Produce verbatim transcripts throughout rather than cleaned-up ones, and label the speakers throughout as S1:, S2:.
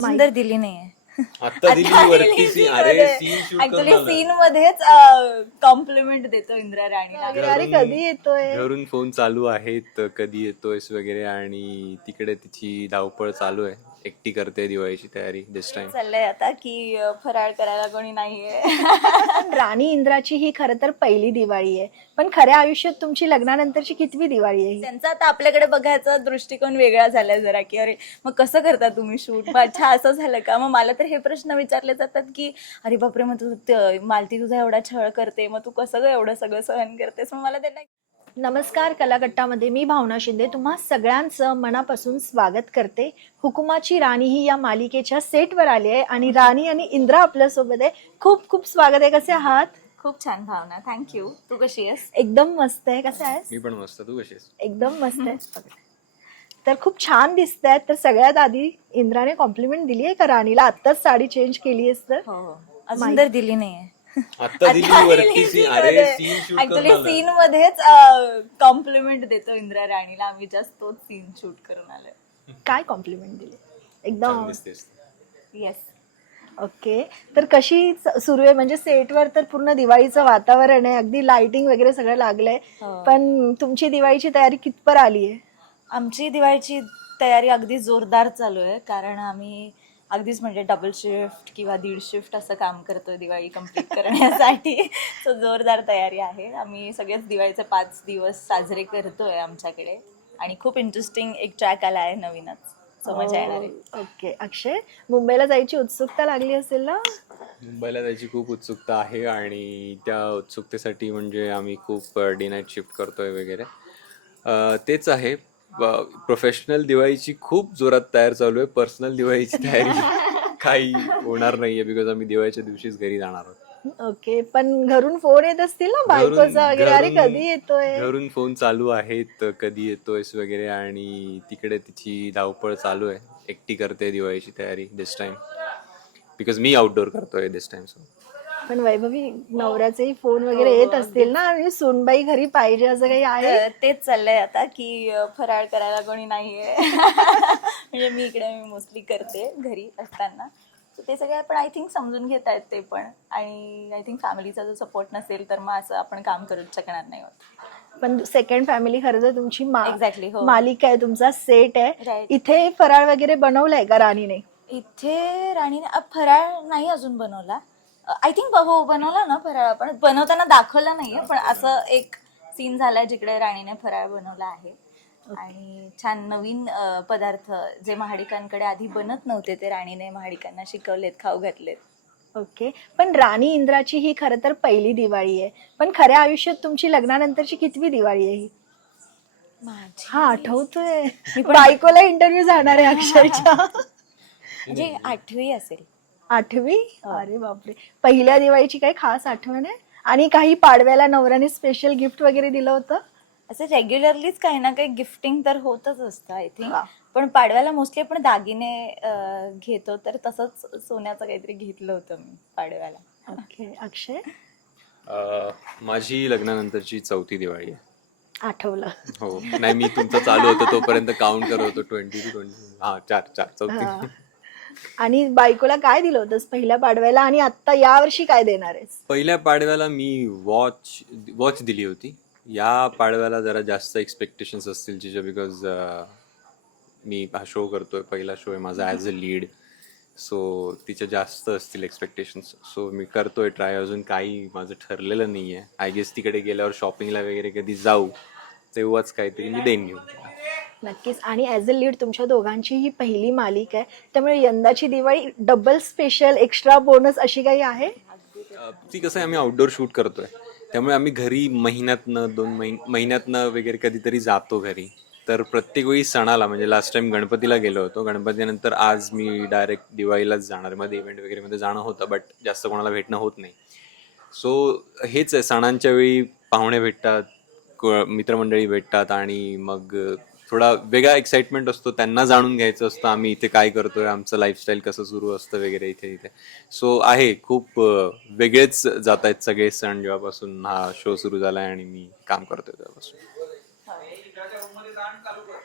S1: सुंदर दिली नाहीये.
S2: आता दिली वरती सीन. अरे सीन शूट
S1: ऍक्च्युली सीन मध्येच कॉम्प्लिमेंट देतो इंद्रा राणीला.
S3: अरे कधी येतोय.
S2: घरून फोन चालू आहेत, कधी येतोयस वगैरे, आणि तिकडे तिची धावपळ चालू आहे. एकटी करते दिवाळीची तयारी दिस टाइम.
S1: चाललंय आता की अं, फराळ करायला कोणी नाहीये.
S3: पण राणी इंद्राची ही खरं तर पहिली दिवाळी आहे, पण खऱ्या आयुष्यात तुमची लग्नानंतरची कितवी दिवाळी आहे ही?
S1: त्यांचा आता आपल्याकडे बघायचा दृष्टिकोन वेगळा झालाय जरा, की अरे मग कसं करता तुम्ही शूट, अच्छा असं झालं का. मग मला तर हे प्रश्न विचारले जातात की अरे बापरे, मग तू त- मालती तुझा एवढा छळ करते, मग तू कसं ग एवढं सगळं सहन करतेस. मग मला त्यांना
S3: नमस्कार, कलाकट्टामध्ये मी भावना शिंदे तुम्हा सगळ्यांचं मनापासून स्वागत करते. हुकुमाची राणी ही या मालिकेच्या सेटवर आली आहे आणि राणी आणि इंद्रा आपल्यासोबत आहे. खूप खूप स्वागत आहे. कसे आहात?
S1: खूप छान भावना, थँक्यू. तू कशी आहेस?
S3: एकदम मस्त आहे. कसं आहेस?
S2: मी पण मस्त. तू कशी आहेस?
S3: एकदम मस्त आहे. तर खूप छान दिसत आहेत. तर सगळ्यात आधी इंद्राने कॉम्प्लिमेंट दिली आहे का राणीला? आत्ताच साडी चेंज केली आहेस तर?
S1: हो हो, अजून तर दिली नाहीये.
S2: आता दिली वरती सीन. अरे सीन शूट
S1: ऍक्च्युली सीन मध्येच कॉम्प्लिमेंट देतो इंद्रा राणीला. आम्ही जास्त तोच सीन शूट करून आलोय.
S3: काय कॉम्प्लिमेंट दिली? एकदम
S2: दिसतेस.
S1: येस.
S3: ओके. तर कशी स- सुरू आहे? म्हणजे सेटवर तर पूर्ण दिवाळीचं वातावरण आहे, अगदी लाइटिंग वगैरे सगळं लागलंय,
S1: हो.
S3: पण तुमची दिवाळीची तयारी कितपर आली आहे?
S1: आमची दिवाळीची तयारी अगदी जोरदार चालू आहे, कारण आम्ही अगदीच म्हणजे डबल शिफ्ट किंवा दीड शिफ्ट असं काम करतोय दिवाळी कम्प्लीट करण्यासाठी. सो जोरदार तयारी आहे. आम्ही सगळेच दिवाळीचे पाच दिवस साजरे करतोय आमच्याकडे, आणि खूप इंटरेस्टिंग एक ट्रॅक आला आहे नवीनच. सो मजा येणार आहे.
S3: ओके. अक्षय, मुंबईला जायची उत्सुकता लागली असेल ना?
S2: मुंबईला जायची खूप उत्सुकता आहे, आणि त्या उत्सुकतेसाठी म्हणजे आम्ही खूप डे नाईट शिफ्ट करतोय वगैरे. अं, तेच आहे. प्रोफेशनल दिवाळीची खूप जोरात तयार चालू आहे. पर्सनल दिवाळीची तयारी काही होणार नाहीये, बिकॉज आम्ही दिवाळीच्या दिवशीच घरी जाणार आहोत.
S3: ओके. पण घरून फोन येत असतील ना
S2: घरून-
S3: बायकोचा वगैरे, अरे
S2: घरून-
S3: कधी येतोय?
S2: घरून फोन चालू आहेत, कधी येतोयस वगैरे, आणि तिकडे तिची धावपळ चालू आहे. एकटी करते दिवाळीची तयारी दिस टाइम, बिकॉज मी आउटडोर करतोय दिस टाइम. सो
S3: पण वैभवी, नवऱ्याचेही फोन वगैरे येत असतील ना, आणि सूनबाई घरी पाहिजे असं काही आहे?
S1: तर तेच चाललंय आता की अं, फराळ करायला कोणी नाहीये. म्हणजे मी इकडे मी मोस्टली करते घरी असताना. So ते सगळे आपण आय थिंक समजून घेत आहेत ते पण, आणि आय थिंक फॅमिलीचा जो सपोर्ट नसेल तर मग असं आपण काम करूच शकणार नाही होत.
S3: पण सेकंड फॅमिली खरं तर तुमची मा-
S1: Exactly, हो.
S3: मालिका आहे, तुमचा सेट आहे.
S1: Right.
S3: इथे फराळ वगैरे बनवलाय का राणीने?
S1: इथे राणीने अ, फराळ नाही अजून बनवला. आय थिंक हो बनवला ना फराळ, आपण बनवताना दाखवला नाहीये, पण असं एक सीन झालाय जिकडे राणीने फराळ बनवला आहे. आणि छान नवीन अ, पदार्थ जे महाडिकांकडे आधी बनत नव्हते ते राणीने महाडिकांना शिकवलेत, खाऊ घातलेत.
S3: ओके. पण राणी इंद्राची ही खरं तर पहिली दिवाळी आहे, पण खऱ्या आयुष्यात तुमची लग्नानंतरची कितवी दिवाळी आहे ही?
S1: माझी
S3: हा, आठवतोय. बायकोला इंटरव्ह्यू जाणार आहे अक्षयच्या.
S1: म्हणजे आठवी असेल.
S3: आठवी? अरे बापरे. पहिल्या दिवाळीची काही खास आठवण आहे? आणि काही पाडव्याला नवऱ्याने स्पेशल गिफ्ट वगैरे दिलं होतं?
S1: असं रेग्युलरलीच काही ना काही गिफ्टिंग तर होतच असतं आय थिंक.
S3: वा.
S1: पण पाडव्याला मोस्टली आपण दागिने अ, घेतो, तर तसंच सोन्याचं काहीतरी घेतलं होतं मी पाडव्याला.
S3: ओके. अक्षय,
S2: माझी लग्नानंतरची चौथी दिवाळी आहे.
S3: आठवलं.
S2: हो, नाही मी तुमचं चालू होतं तोपर्यंत काउंट करत होतो. ट्वेंटी टू ट्वेंटी हा चार चार
S3: हा.
S2: चौथी.
S3: आणि बायकोला काय दिलं होतंस पहिल्या पाडव्याला, आणि आता यावर्षी काय देणार आहेस?
S2: पहिल्या पाडव्याला मी वॉच वॉच दिली होती. या पाडव्याला जरा जास्त एक्सपेक्टेशन्स असतील तिच्या, बिकॉज मी हा शो करतोय, पहिला शो आहे माझा ॲज अ लीड. सो तिच्या जास्त असतील एक्सपेक्टेशन्स. सो मी करतोय ट्राय. अजून काही माझं ठरलेलं नाही आहे. आय गेस तिकडे गेल्यावर शॉपिंगला वगैरे कधी जाऊ तेव्हाच काहीतरी मी देईन घेऊन.
S3: नक्कीच. आणि ॲज अ लीड तुमच्या दोघांची ही पहिली मालिका आहे, त्यामुळे यंदाची Diwali double special, extra bonus अशी काही आहे?
S2: अ, ती कसं आहे, आम्ही आउटडोर शूट करतोय, त्यामुळे आम्ही घरी महिन्यातनं दोन महिन महिन्यातनं वगैरे कधीतरी जातो घरी. तर प्रत्येक वेळी सणाला, म्हणजे लास्ट टाइम गणपतीला गेलो होतो, गणपतीनंतर आज मी डायरेक्ट दिवाळीलाच जाणार. मध्ये इव्हेंट वगैरे मध्ये जाणं होतं, बट जास्त कोणाला भेटणं होत नाही. सो हेच आहे, सणांच्या वेळी पाहुणे भेटतात, क- मित्रमंडळी भेटतात, आणि मग थोडा वेगळा एक्साइटमेंट असतो. त्यांना जाणून घ्यायचं असतं आम्ही इथे काय करतोय, आमचं लाईफस्टाईल कसं सुरू असतं वगैरे इथे इथे. सो आहे खूप अ, वेगळेच जात आहेत सगळे सण जेव्हापासून हा शो सुरू झालाय आणि मी काम करतोय तेव्हापासून.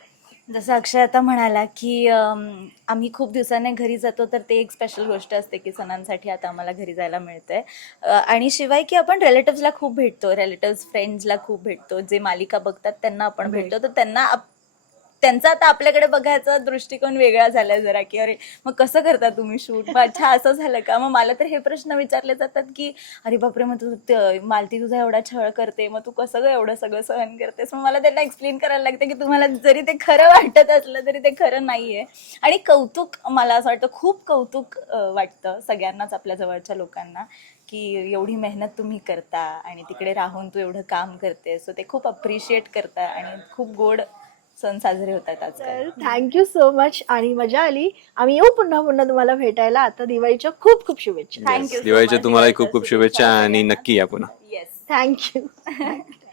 S1: जसं अक्षय आता म्हणाला की अम, आम्ही खूप दिवसांनी घरी जातो तर ते एक स्पेशल गोष्ट असते की सणांसाठी आता आम्हाला घरी जायला मिळतंय. अ, आणि शिवाय की आपण रिलेटिव्सला खूप भेटतो, रिलेटिव्स फ्रेंड्सला खूप भेटतो, जे मालिका बघतात त्यांना आपण भेटतो, तर त्यांना आप- त्यांचा आता आपल्याकडे बघायचा दृष्टिकोन वेगळा झालाय जरा की अरे मग कसं करता तुम्ही शूट, मग अच्छा असं झालं का. मग मला तर हे प्रश्न विचारले जातात की अरे बापरे, मग तू त- मालती तुझा एवढा छळ करते, मग तू कसं ग एवढं सगळं सहन करतेस. मग मला त्यांना एक्सप्लेन करायला लागतं की तुम्हाला जरी ते खरं वाटत असलं तरी ते खरं नाहीये. आणि कौतुक, मला असं वाटतं खूप कौतुक अं, वाटतं सगळ्यांनाच, आपल्या जवळच्या लोकांना, की एवढी मेहनत तुम्ही करता आणि तिकडे राहून तू एवढं काम करते. सो ते खूप अप्रिशिएट करता आणि खूप गोड सण साजरे होतात आजकाल.
S3: तर थँक्यू सो मच आणि मजा आली. आम्ही येऊ पुन्हा पुन्हा तुम्हाला भेटायला. आता दिवाळीच्या खूप खूप शुभेच्छा.
S1: थँक्यू.
S2: दिवाळीच्या तुम्हाला खूप खूप शुभेच्छा आणि नक्की या पुन्हा.
S1: येस.
S3: थँक्यू.